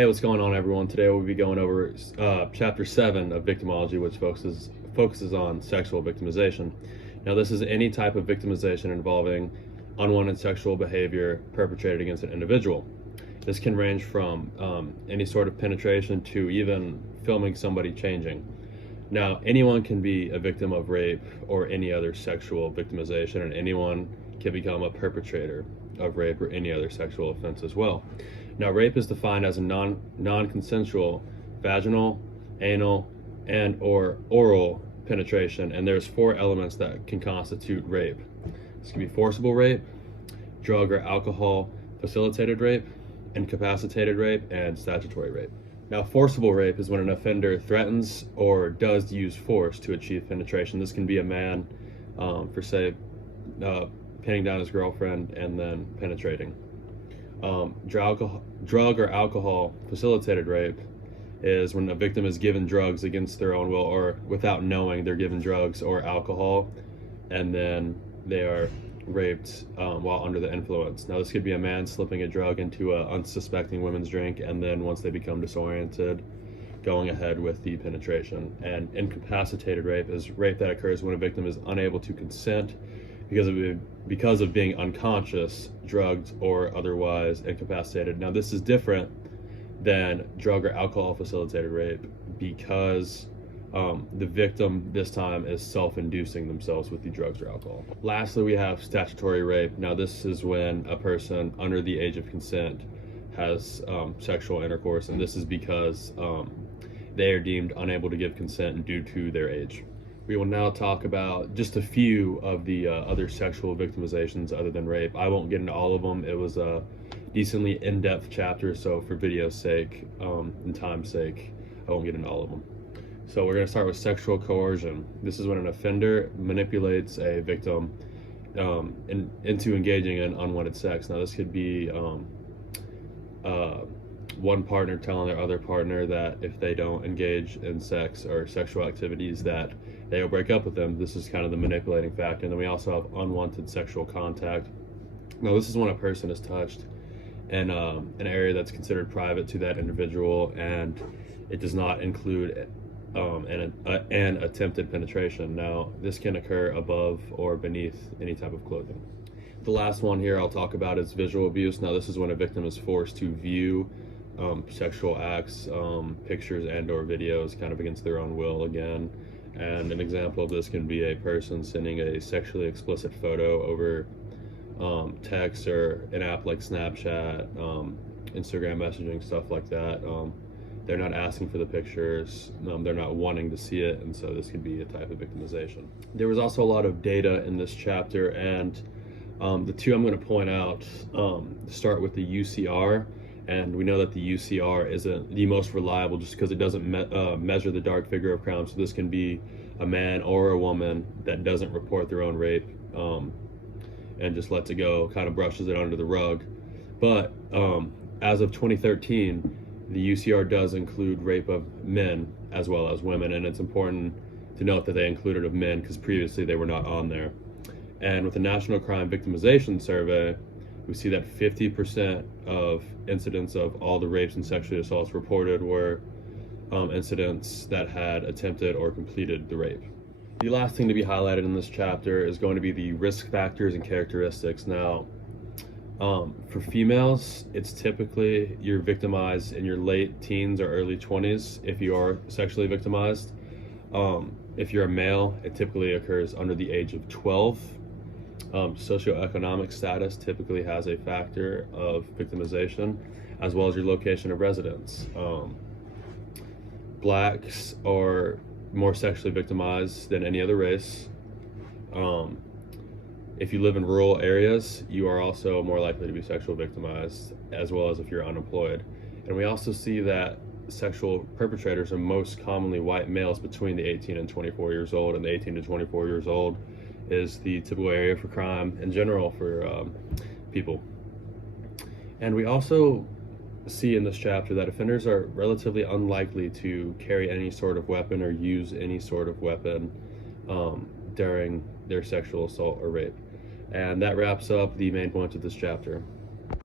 Hey, what's going on, everyone? Today we'll be going over Chapter 7 of Victimology, which focuses on sexual victimization. Now, this is any type of victimization involving unwanted sexual behavior perpetrated against an individual. This can range from any sort of penetration to even filming somebody changing. Now, anyone can be a victim of rape or any other sexual victimization, and anyone can become a perpetrator of rape or any other sexual offense as well. Now, rape is defined as a non-consensual vaginal, anal, and or oral penetration, and there's 4 elements that can constitute rape. This can be forcible rape, drug or alcohol facilitated rape, incapacitated rape, and statutory rape. Now, forcible rape is when an offender threatens or does use force to achieve penetration. This can be a man, for say, pinning down his girlfriend and then penetrating. Drug or alcohol facilitated rape is when a victim is given drugs against their own will or without knowing they're given drugs or alcohol, and then they are raped while under the influence. Now, this could be a man slipping a drug into an unsuspecting woman's drink, and then once they become disoriented, going ahead with the penetration. And incapacitated rape is rape that occurs when a victim is unable to consent because of being unconscious, drugged, or otherwise incapacitated. Now, this is different than drug or alcohol facilitated rape because the victim this time is self-inducing themselves with the drugs or alcohol. Lastly, we have statutory rape. Now, this is when a person under the age of consent has sexual intercourse, and this is because they are deemed unable to give consent due to their age. We will now talk about just a few of the other sexual victimizations other than rape. I won't get into all of them. It was a decently in-depth chapter, so for video's sake and time's sake, I won't get into all of them. So we're going to start with sexual coercion. This is when an offender manipulates a victim into engaging in unwanted sex. Now, this could be one partner telling their other partner that if they don't engage in sex or sexual activities that they will break up with them. This is kind of the manipulating factor. And then we also have unwanted sexual contact. Now, this is when a person is touched in an area that's considered private to that individual, and it does not include an attempted penetration. Now, this can occur above or beneath any type of clothing. The last one here I'll talk about is visual abuse. Now, this is when a victim is forced to view sexual acts, pictures and or videos kind of against their own will again. And an example of this can be a person sending a sexually explicit photo over text or an app like Snapchat, Instagram messaging, stuff like that. They're not asking for the pictures, they're not wanting to see it, and so this could be a type of victimization. There was also a lot of data in this chapter, and the two I'm going to point out start with the UCR. And we know that the UCR isn't the most reliable just because it doesn't measure the dark figure of crime. So this can be a man or a woman that doesn't report their own rape and just lets it go, kind of brushes it under the rug. But as of 2013, the UCR does include rape of men as well as women. And it's important to note that they included of men because previously they were not on there. And with the National Crime Victimization Survey, we see that 50% of incidents of all the rapes and sexual assaults reported were incidents that had attempted or completed the rape. The last thing to be highlighted in this chapter is going to be the risk factors and characteristics. Now, for females, it's typically you're victimized in your late teens or early 20s if you are sexually victimized. If you're a male, it typically occurs under the age of 12. Socioeconomic status typically has a factor of victimization, as well as your location of residence. Blacks are more sexually victimized than any other race. If you live in rural areas, you are also more likely to be sexually victimized, as well as if you're unemployed. And we also see that sexual perpetrators are most commonly white males between the 18 and 24 years old, and the 18 to 24 years old is the typical area for crime in general for people. And we also see in this chapter that offenders are relatively unlikely to carry any sort of weapon or use any sort of weapon during their sexual assault or rape. And that wraps up the main points of this chapter.